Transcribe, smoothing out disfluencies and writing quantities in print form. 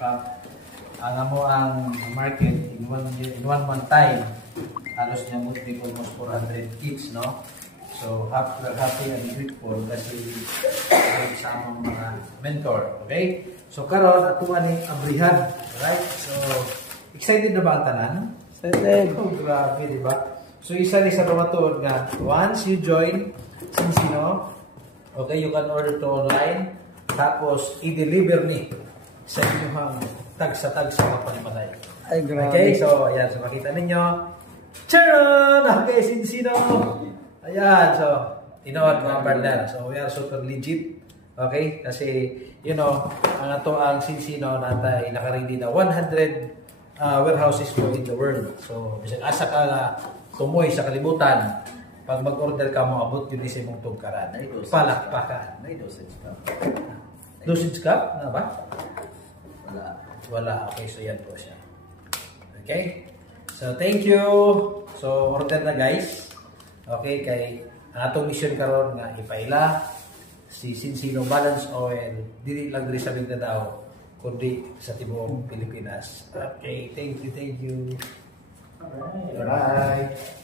ang amo ang market in one month time halos niya multi almost 400 kits, no? So we're happy and grateful kasi sa among mga mentor, okay? So karon ato ani abrihan, right? So excited na ba ang tanan? Excited. Oh, grabe, di ba? So isa ni sa pamatuod nga once you join Sinsino, okay, you can order to online tapos i-deliver ni sa inyong tag-sa kapalimatay. Ay, grabe. Okay, so ayan, so makita ninyo. Charon! Okay, Sinsino. Ayan, so tinawag mga partner. So we are super legit. Okay, kasi you know, ang ato ang Sinsino natay naka-ready na 100 warehouses po in the world. So bisag asa ka nga tumoy sa kalibutan, pag mag-order ka mo abot yun sa imong tugkaran. Palakpakan. May dosage cup. Dosage cup na ba? Wala. Wala. Okay, so yan po siya. Okay? So, thank you. So, order na guys. Okay, kay ang atong mission karon nga ipaila si Sinsino Balance Oil dili lang diri sa Mindanao kundi sa tibuok Pilipinas. Okay, thank you. Alright. Bye.